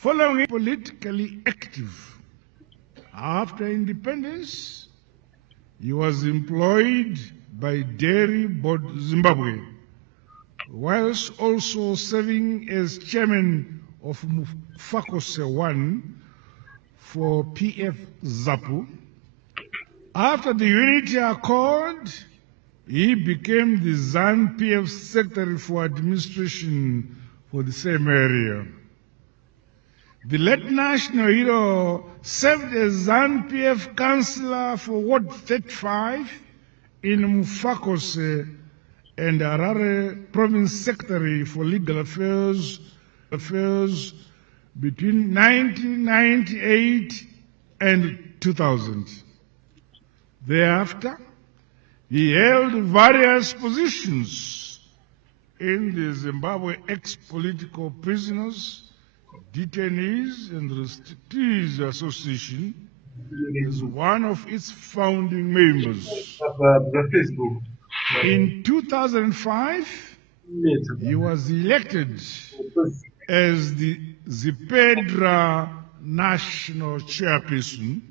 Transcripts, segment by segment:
Following politically active, after independence, he was employed by Dairy Board Zimbabwe, whilst also serving as chairman of Mufakose 1 for PF ZAPU. After the Unity Accord, he became the ZANU-PF Secretary for Administration for the same area. The late national hero served as ZANU-PF Councillor for Ward 35 in Mufakose and Harare Province Secretary for Legal Affairs between 1998 and 2000. Thereafter, he held various positions in the Zimbabwe ex-political prisoners, detainees and restrictees association as one of its founding members. In 2005, he was elected as the Zipedra national chairperson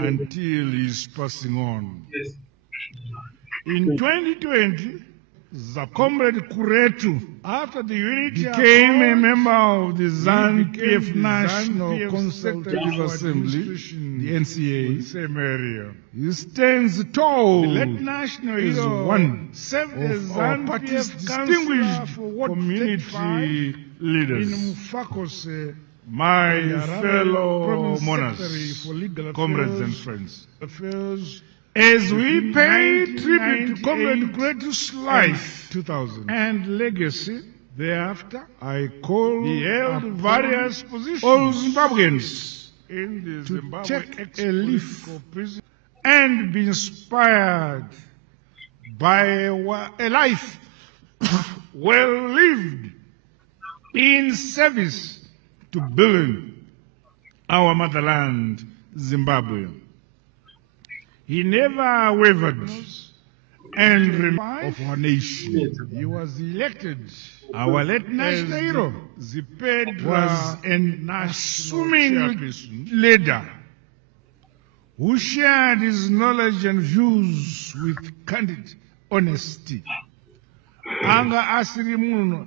until his passing on. In 2020, Comrade Kuretu, after the Unity became a member of the ZANU-PF National Consultative Assembly, the NCA, same area. He stands tall. The late national is one of our party's distinguished community leaders. In Mufakose, my fellow mourners, comrades and friends. As we pay tribute to Comrade Kuretu's life 2000 and legacy, thereafter, I call held various positions all Zimbabweans in the to take a leaf and be inspired by a life well lived in service to building our motherland, Zimbabwe. He never wavered and reminded of our nation. He was elected our late national hero. Ziped was an assuming leader who shared his knowledge and views with candid honesty. Anga asiri muno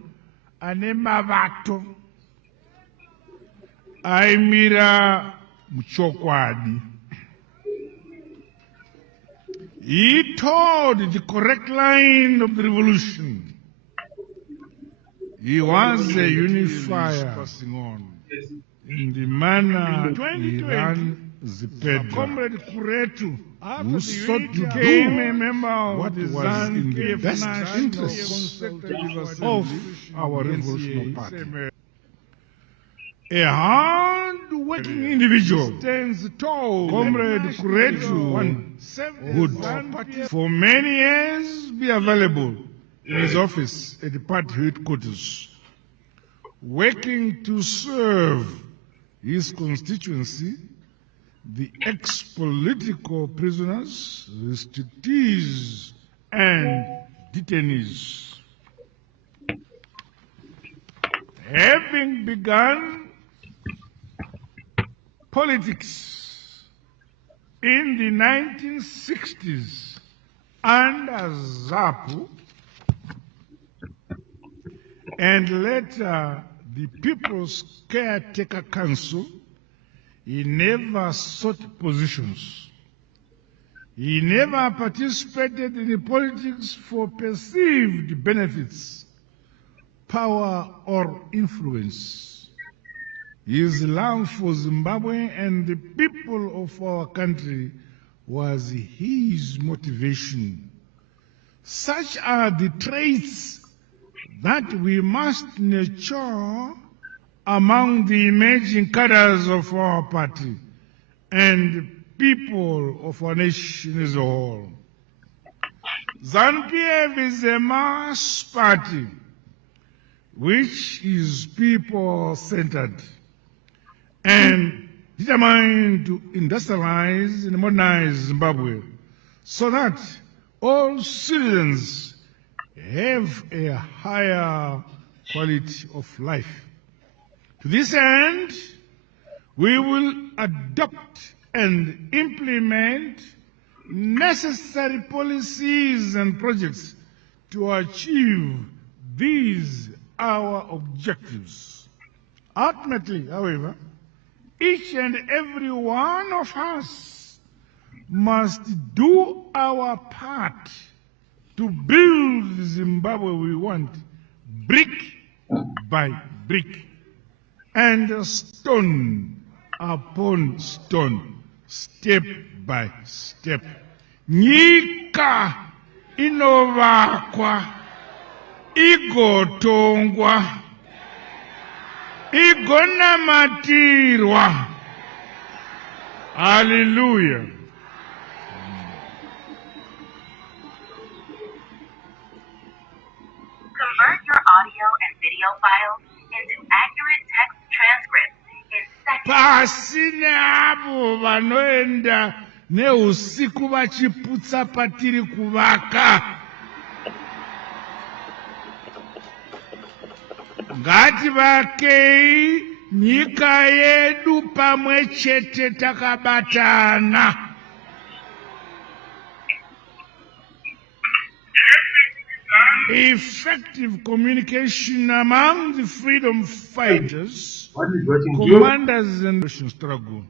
ane mavato aimira muchokwadi. He towed the correct line of the revolution. He was a unifier passing on in the manner he ran Zipedra. Comrade Kuretu, who sought to become a member of what was in the best interest of our revolutionary party. A hard-working individual, Comrade Kuretu, would for many years be available in his office at the party headquarters, working to serve his constituency, the ex-political prisoners, restrictees, and detainees. Having begun politics in the 1960s under ZAPU and later the People's Caretaker Council, he never sought positions. He never participated in the politics for perceived benefits, power, or influence. His love for Zimbabwe and the people of our country was his motivation. Such are the traits that we must nurture among the emerging cadres of our party and people of our nation as a whole. ZANU-PF is a mass party which is people-centered and determined to industrialize and modernize Zimbabwe so that all citizens have a higher quality of life. To this end, we will adopt and implement necessary policies and projects to achieve these our objectives. Ultimately, however, each and every one of us must do our part to build the Zimbabwe we want, brick by brick, and stone upon stone, step by step. Nyika inovakwa, igotongwa, igonamatirwa. Hallelujah. Convert your audio and video files into accurate text transcripts in seconds. Pasine avo vanoenda neusiku vachiputsa patiri kuvaka. Ngativakei nyika yedu pamwe chete takabatana. Effective communication among the freedom fighters, commanders and struggle.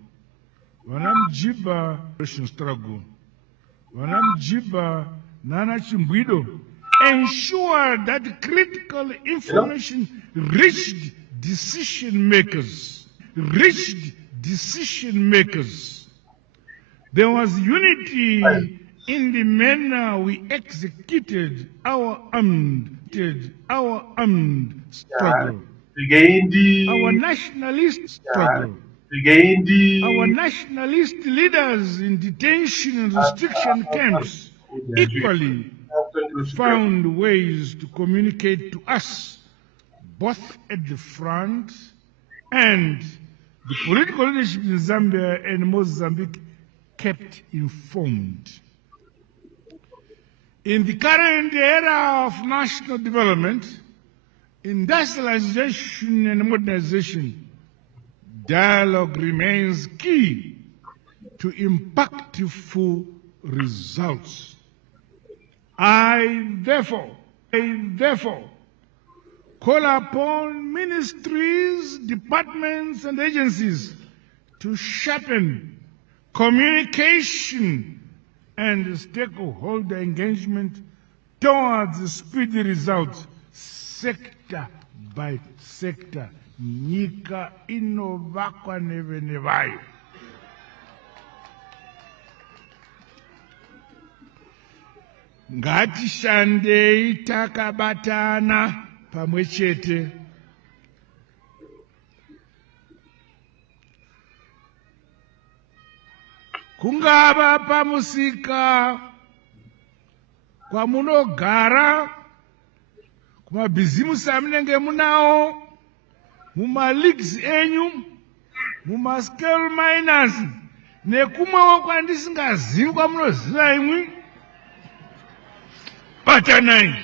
Vanamjiba struggle. Vanamjiba Nana Chimbwido ensure that critical information reached decision makers. There was unity in the manner we executed our armed struggle, our nationalist struggle. Our nationalist leaders in detention and restriction camps equally found ways to communicate to us, both at the front and the political leadership in Zambia and Mozambique kept informed. In the current era of national development, industrialization and modernization, dialogue remains key to impactful results. I therefore call upon ministries, departments, and agencies to sharpen communication and stakeholder engagement towards speedy results, sector by sector. Nyika inovakwa nevayo. Ngatishandei takabatana pamwe chete. Kungava pamusika kwamunogara, kumabhizimusi amunenge munawo, mumaleagues enyu, mumascale miners, nekumwewo kwandisingazivi kwamunoziva imwi. Batanai.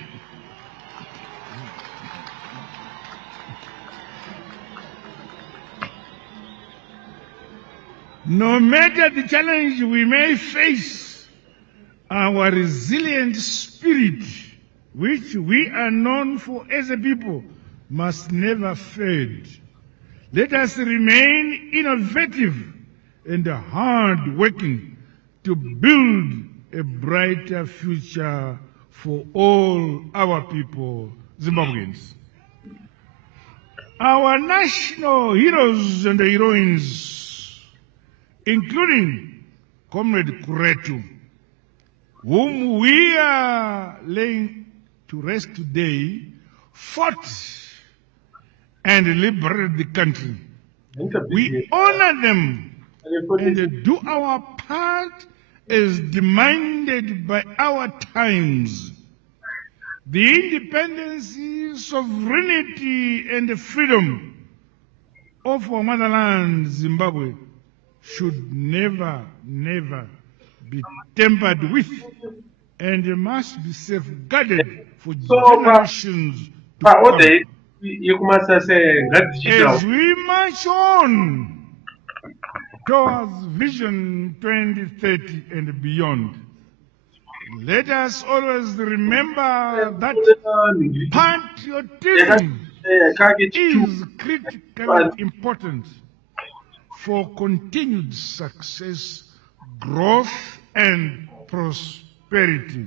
No matter the challenge we may face, our resilient spirit, which we are known for as a people, must never fade. Let us remain innovative and hard-working to build a brighter future for all our people, Zimbabweans. Our national heroes and heroines, including Comrade Kuretu, whom we are laying to rest today, fought and liberated the country. We honor them and do our part as demanded by our times. The independence, sovereignty, and freedom of our motherland, Zimbabwe, should never be tampered with and must be safeguarded for generations to come. As we march on towards Vision 2030 and beyond, let us always remember that patriotism is critically important for continued success, growth, and prosperity.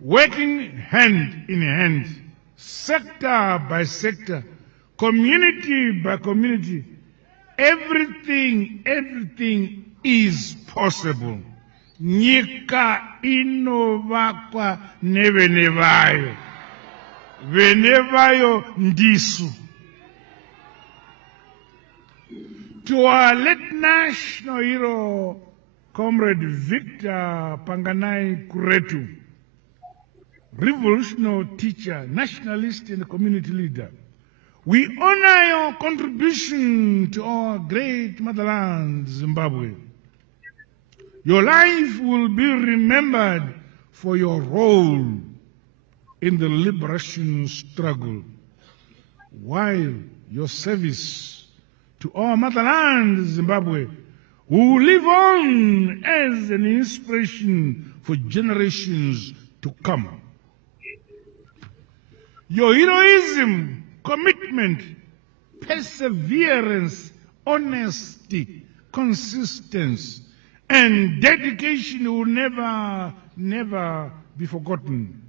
Working hand in hand, sector by sector, community by community, everything is possible. Nyika inovakwa nevene vayo, vene vayo ndisu. To our late national hero, Comrade Victor Panganai Kuretu, revolutionary teacher, nationalist and community leader, we honor your contribution to our great motherland, Zimbabwe. Your life will be remembered for your role in the liberation struggle, while your service to our motherland, Zimbabwe, will live on as an inspiration for generations to come. Your heroism, commitment, perseverance, honesty, consistency, and dedication will never be forgotten,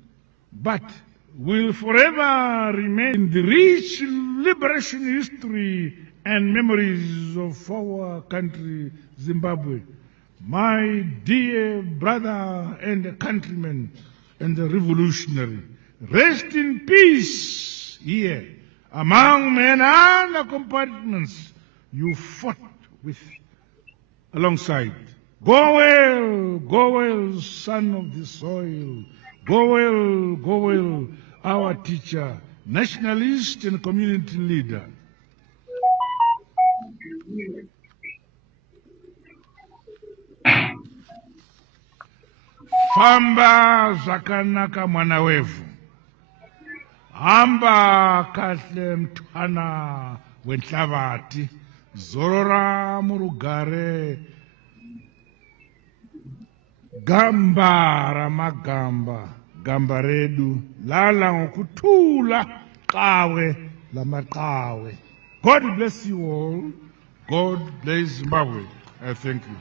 but will forever remain in the rich liberation history and memories of our country, Zimbabwe. My dear brother and countryman and the revolutionary, rest in peace here among men and compartments you fought with alongside. Go well, son of the soil. Go well, our teacher, nationalist and community leader. Famba zvakanaka mwana wevu, hamba kahle mtwana wenhlavati, zorora murugare, gamba ramagamba, gamba redu, lala ngokuthula qawe lamaqawe. God bless you all. God bless Zimbabwe. I thank you.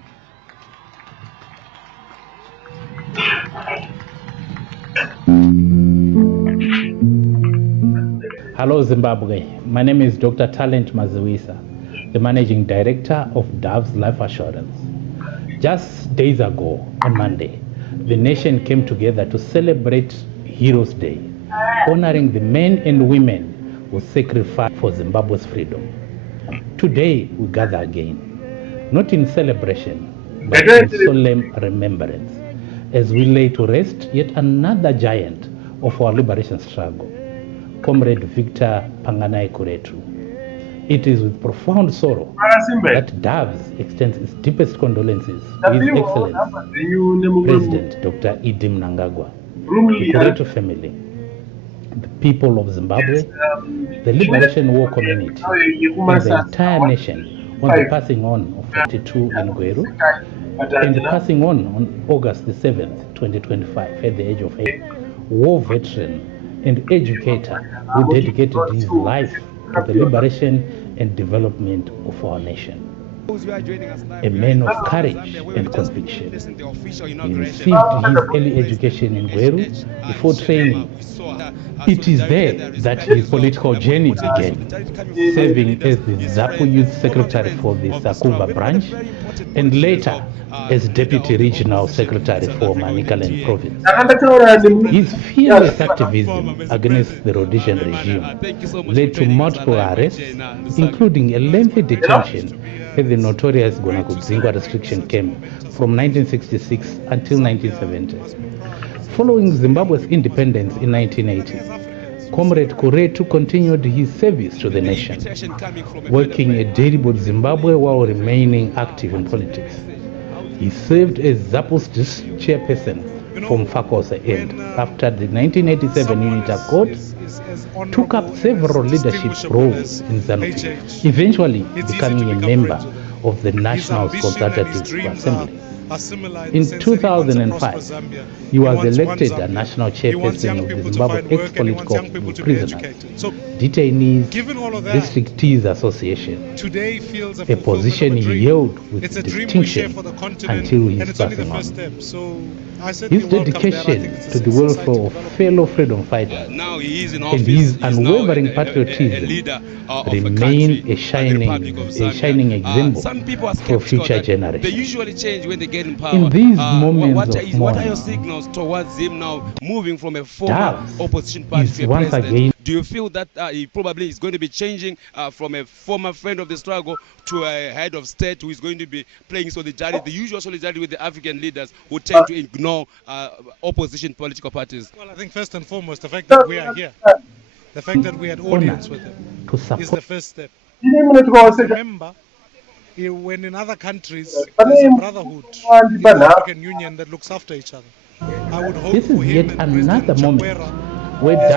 Hello Zimbabwe, my name is Dr. Talent Maziwisa, the Managing Director of Dove's Life Assurance. Just days ago, on Monday, the nation came together to celebrate Heroes Day, honoring the men and women who sacrificed for Zimbabwe's freedom. Today we gather again, not in celebration, but in solemn remembrance, as we lay to rest yet another giant of our liberation struggle, Comrade Victor Panganai Kuretu. It is with profound sorrow that Doves extends its deepest condolences to His Excellency President Dr. Mnangagwa, the Kuretu family, the people of Zimbabwe, the Liberation War community, and the entire nation on the passing on of 42 in Gweru, and the passing on August the 7th, 2025, at the age of 8, war veteran and educator who dedicated his life to the liberation and development of our nation. A man of courage and conviction. He received his early education in Gweru before training. It is there that his political journey began, serving as the ZAPU Youth Secretary for the Sakuba branch and later as Deputy Regional Secretary for Manicaland Province. His fearless activism against the Rhodesian regime led to multiple arrests, including a lengthy detention at the notorious Gonakuzingwa restriction camp from 1966 until 1970. Following Zimbabwe's independence in 1980, Comrade Kuretu continued his service to the nation, working at Deribot, Zimbabwe while remaining active in politics. He served as ZAPU's chairperson from Fakose end. After the 1987 Unity Accord, took up several leadership roles in ZANU-PF, eventually becoming a member of the National Consultative Assembly. In 2005, he was elected a national chairperson of the Zimbabwe ex-political prisoners, detainees, districtees association, a position he held with distinction until his passing on. His dedication to the welfare of fellow freedom fighters and his unwavering patriotism remain a shining example for future generations. They usually change when they get in power. In these moments of what are mourning, your signals towards him now moving from a former opposition party is to a once president? again Do you feel that he probably is going to be changing from a former friend of the struggle to a head of state who is going to be playing solidarity, the usual solidarity with the African leaders who tend to ignore opposition political parties? Well, I think first and foremost, the fact that we are here, the fact that we had audience with him, is the first step. Remember, when in other countries there's a brotherhood in the African Union that looks after each other, I would hope this for is him yet and another President moment Chakwera where